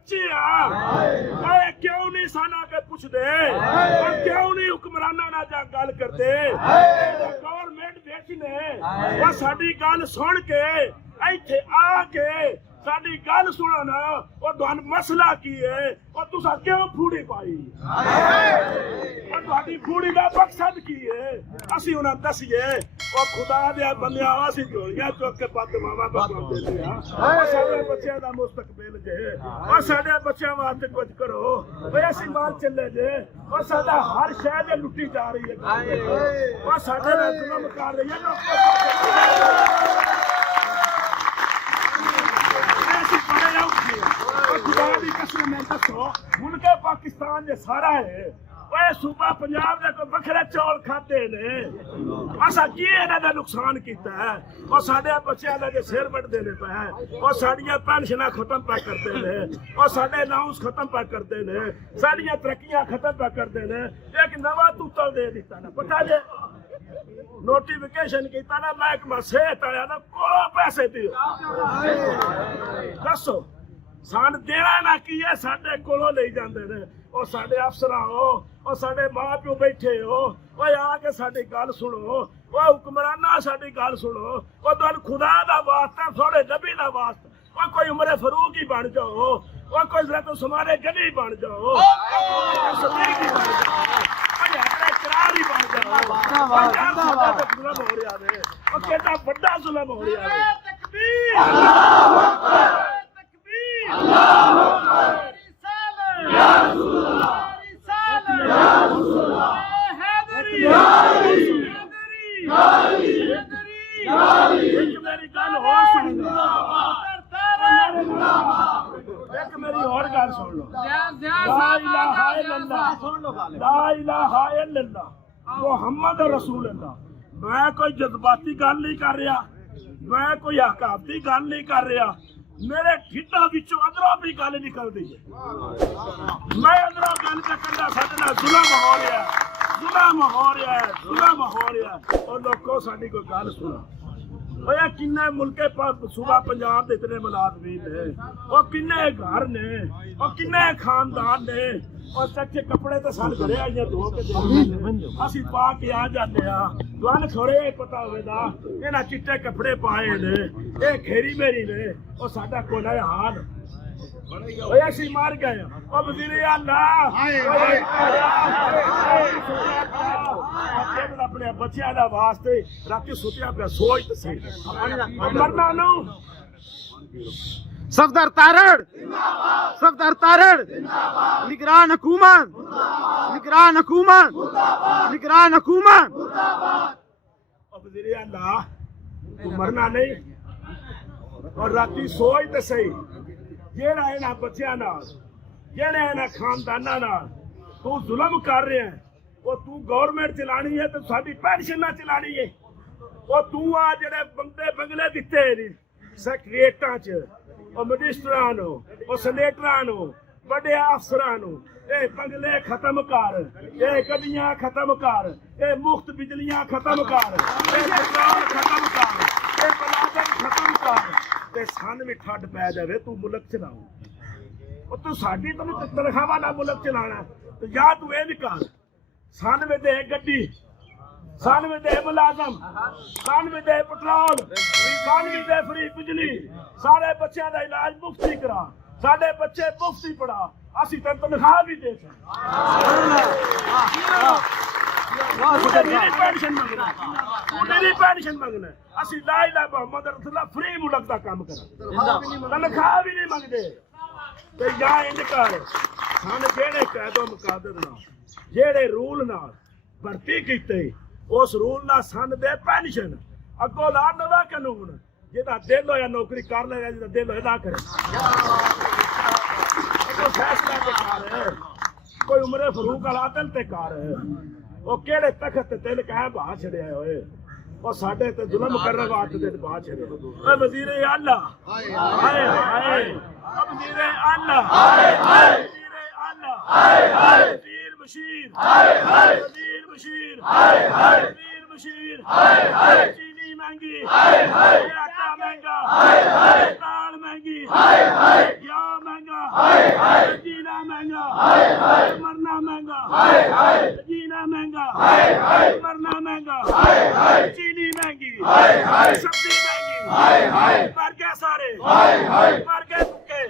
बच्चे आ क्यों नहीं साना के पुछदे और क्यों नहीं हुक्मराना ना जा गल करते गवर्नमेंट बेचने और साडी गल सुन के इत्थे आके साडी गल सुनो ना और तुहानू मसला की है और तुसा क्यों फूड़ी पाई और तुहाडी फूड़ी दा मकसद की है असी उन्हां दसीए और खुदा दे बंदिया असी झोलियां चुक के पग मावा पकाउंदे ने और साडे बच्चों दा मुस्तकबिल जे और साडे बच्चों वास्ते कुछ करो वे असी मार चले जे और साडा हर शय दे लुट्टी जा रही है और साडे नाल जुल्म कर रही है मुल्के पाकिस्तान जे सारा है सूबा पंजाब दे कोई बखरे चौल खाते ने असा की इन्हां दा नुकसान कीता है और साडे बच्चों दा जे सिर वड्डदे ने पै और साडियां पेंशनां खत्म पै करदे ने और साडे नाउंस खत्म पै करदे ने साडियां तरक्कियां खत्म पै करदे ने एक नवां तूतल दे दित्ता ना पता जे नोटिफिकेशन कीता ना महकमा सेहत आया ना को पैसे दियो दसो सान देना ना की है साडे कोलों ले जांदे ने और साडे अफसरां हो और साडे मां प्यो बैठे हो ओए आके साडी गल सुनो ओ हुक्मराना साडी गल सुनो ओ तुहानू खुदा दा वास्ता थोड़े नबी दा वास्ता ओ कोई उमरे फारूक ही बन जाओ ओ कोई जरा समारे गनी बन जाओ सदीक ही बन जाओ करार ही बन जाओ जुल्म हो रहा है और केड़ा बड़ा जुल्म हो रहा है तकबीर अल्लाहू अकबर तकबीर अल्लाहू अकबर या रसूल अल्लाह या रसूल अल्लाह हैदरी या हैदरी या एक मेरी गल और सुन लो एक मेरी और गल सुन लो ला इलाहा इल्लल्लाह सुन लो ला इलाहा इल्लल्लाह मुहम्मद रसूल अल्लाह मैं कोई जज्बाती गल नहीं कर रहा मैं कोई हकावती गल नहीं कर रहा मेरे ढिड्डा विचों अंदरों भी गल निकलती है मैं अंदरों गल करना साडे नाल जुल्म हो रहा है जुल्म हो रहा है जुल्म हो रहा है और लोगों साडी कोई गल सुनो ओए किन्ने मुल्के सूबा पंजाब दे इतने मुलाजमीन ने और किन्ने घर ने और किन्ने खानदान ने और चच्चे कपड़े तो सन घरे आइए धो के असी पा के आ जाते हैं थोड़े पता होगा इन्हें चिट्टे कपड़े पाए ने ये घेरी मेरी ने और साडा कोला हाल असी मार गए और वज़ीर अल्लाह अपने बच्चों का वास्ते रात सुतिया पे सोच तो सही मरना नू सफदर तारड़ सफदर तारड़ निगरान हुकूमत निगरान हुकूमत निगरान हुकूमत वज़ीर अल्लाह तू मरना नहीं और राती सोच तो सही जेड़ा इन्हां बच्चों नाल जेड़े इन्हां खानदानां नाल तू जुल्म कर रहा है वो तू गवर्नमेंट चलानी है तो साडी पेंशन ना चलानी है वो तू आ जेड़े बंदे बंगले दिते ने सैक्रेटरां च और मिनिस्टरां नु और सेनेटरां नु बड़े अफसरां नु ए बंगले खत्म कर ए गड्डियां खत्म कर ए मुफ्त बिजलियां खत्म कर ए पेट्रोल खत्म कर ए मुलाजम खत्म कर ते सन भी ठंड पै जावे तू मुल्क चलाओ और तू साडी तनख्वाह ना मुल्क चलाना तो या तू इंज कर सन में दे गड्डी सन में दे मुलाजम सन में दे पेट्रोल सन में दे फ्री बिजली सारे बच्चों का इलाज मुफ्ती करा साडे बच्चे मुफ्ती पढ़ा असी तेन तनख्वाह भी दे पेंशन मंगना असी ला इलाहा मोहम्मद रसूलुल्लाह फ्री मुल्क का काम करा तनख्वाह भी नहीं मंगते ते या इंज कर सन जेड़े कायदो मुकादर नाल जेड़े रूल नाल भर्ती कीते उस रूल नाल सन दे पेंशन अगों ला नवा कानून जेदा दिल होया नौकरी कर लेगा जेदा दिल होया ना करे अगों फैसला ते कर कोई उमरे फारूक वाला दिल ते कर वो केड़े तखत दिल कह बा छड़िया होए और साडे ते जुल्म करने वास्ते दिल बा छड़े ओए वज़ीर अल्लाह हाय हाय वज़ीर अल्लाह हाय हाय वज़ीर अल्लाह हाय हाय वज़ीर बशीर हाय हाय वज़ीर बशीर हाय हाय वज़ीर बशीर हाय हाय चीनी महंगी हाय हाय आटा महंगा हाय हाय दाल महंगी हाय हाय या महंगा हाय जीना महंगा, मरना महंगा, चीनी महंगी, सब्जी महंगी, मर गए सारे, मर गए भूखे,